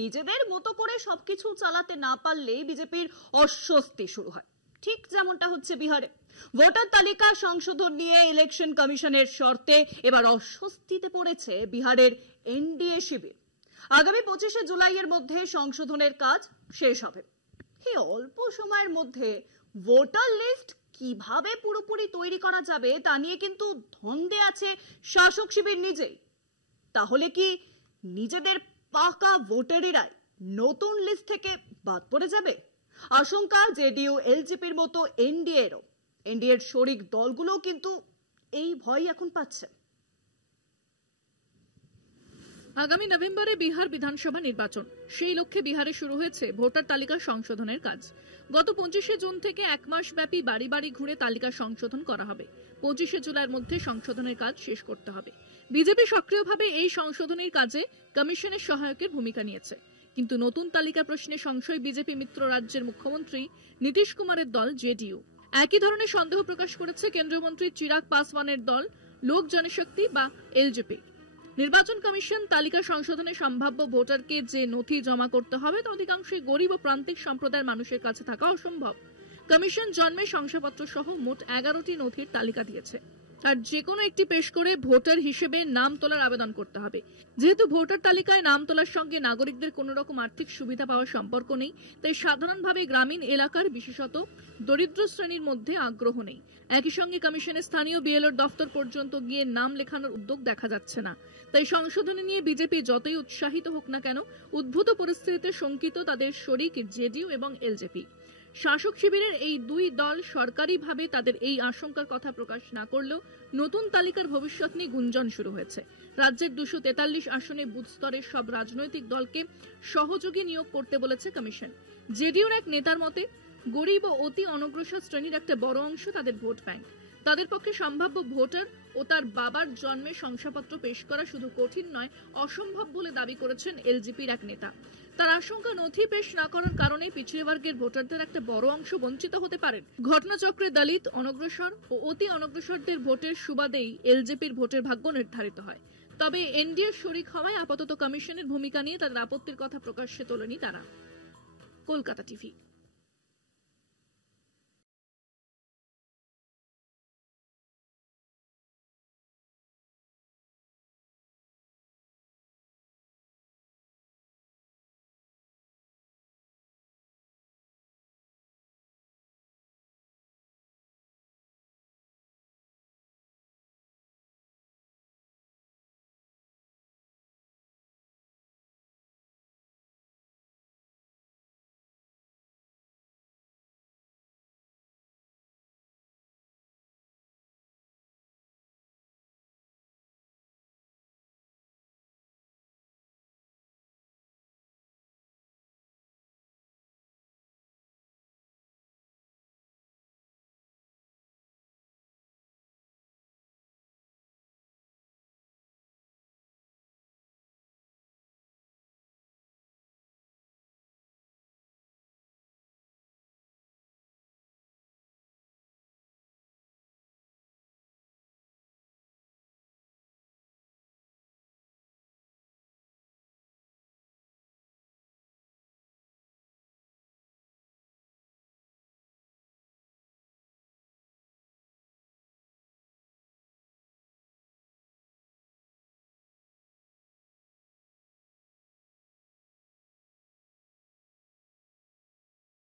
নিজেদের মতো করে সবকিছু চালাতে না পারলে বিজেপির অস্বস্তি শুরু হয়, ঠিক যেমনটা হচ্ছে বিহারে। ভোটার তালিকা সংশোধন নিয়ে ইলেকশন কমিশনের শর্তে এবার অস্বস্তিতে পড়েছে বিহারের এনডিএ শিবির। আগামী 25শে জুলাইয়ের মধ্যে সংশোধনের কাজ শেষ হবে। এই অল্প সময়ের মধ্যে ভোটার লিস্ট কিভাবে পুরোপুরি তৈরি করা যাবে তা নিয়ে কিন্তু ধন্দে আছে শাসক শিবির নিজেই। তাহলে কি নিজেদের পাকা ভোটারেরাই নতুন লিস্ট থেকে বাদ পড়ে যাবে? আশঙ্কা জেডিইউ এলজেপির মতো এনডিএর শরিক দলগুলো কিন্তু এই ভয় এখন পাচ্ছে। আগামী নভেম্বরে বিহার বিধানসভা নির্বাচন, সেই লক্ষ্যে বিহারে শুরু হয়েছে ভোটার তালিকা সংশোধনের কাজ। গত 25শে জুন থেকে এক মাস ব্যাপী বাড়ি বাড়ি ঘুরে তালিকা সংশোধন করা হবে। 25শে জুলাইয়ের মধ্যে সংশোধনের কাজ শেষ করতে হবে। বিজেপি সক্রিয়ভাবে এই সংশোধনের কাজে কমিশনের সহায়কের ভূমিকা নিয়েছে। কিন্তু নতুন তালিকা প্রশ্নে সংশয় বিজেপি মিত্র রাজ্যের মুখ্যমন্ত্রী নীতিশ কুমারের দল জেডিইউ। একই ধরনের সন্দেহ প্রকাশ করেছে কেন্দ্রীয় মন্ত্রী চিরাগ পাসওয়ানের দল লোক জনশক্তি বা এলজেপি। নির্বাচন কমিশন তালিকা সংশোধনে সম্ভাব্য ভোটারকে যে নথি জমা করতে হবে তা অধিকাংশই গরিব ও প্রান্তিক সম্প্রদায়ের মানুষের কাছে থাকা অসম্ভব। কমিশন জন্মের শংসাপত্র সহ মোট 11টি নথির তালিকা দিয়েছে। আর যে কোনো একটি পেশ করে ভোটার হিসেবে নাম তোলার আবেদন করতে হবে। যেহেতু ভোটার তালিকায় নাম তোলার সঙ্গে নাগরিকদের কোনো রকম আর্থিক সুবিধা পাওয়ার সম্পর্ক নেই, তাই সাধারণভাবে গ্রামীণ এলাকার বিশেষত দরিদ্র শ্রেণীর মধ্যে আগ্রহ নেই। একই সঙ্গে কমিশনের স্থানীয় বিএলওর দফতর পর্যন্ত গিয়ে নাম লেখানোর উদ্যোগ দেখা যাচ্ছে না। তাই সংশোধনী নিয়ে বিজেপি যতই উৎসাহিত হোক না কেন, উদ্ভূত পরিস্থিতিতে শঙ্কিত তাদের শরিক জেডিইউ এবং এলজেপি। শাসক শিবিরের এই দুই দল সরকারিভাবে তাদের এই আশঙ্কার কথা প্রকাশ না করলেও নতুন তালিকার ভবিষ্যৎ নিয়ে গুঞ্জন শুরু হয়েছে। রাজ্যের 243 আসনে বুথ স্তরের সব রাজনৈতিক দলকে সহযোগী নিয়োগ করতে বলেছে কমিশন। জেডিইউর এক নেতার মতে, গরিব ও অতি অনগ্রসর শ্রেণীর একটা বড় অংশ তাদের ভোট ব্যাংক। তাদের পক্ষে সম্ভাব্য ভোটার ও তার বাবার জন্মের শংসাপত্র পেশ করা শুধু কঠিন নয়, অসম্ভব বলে দাবি করেছেন এলজেপির এক নেতা। তার আশঙ্কা, নথি পেশ না করার কারণে পিছিয়ে বর্গের ভোটারদের একটা বড় অংশ বঞ্চিত হতে পারেন। ঘটনাচক্রে দলিত, অনগ্রসর ও অতি অনগ্রসরদের ভোটের সুবাদেই এলজেপির ভোটের ভাগ্য নির্ধারিত হয়। তবে এনডিএর শরিক হওয়ায় আপাতত কমিশনের ভূমিকা নিয়ে তাদের আপত্তির কথা প্রকাশ্যে তোলেনি তারা। কলকাতা টিভি।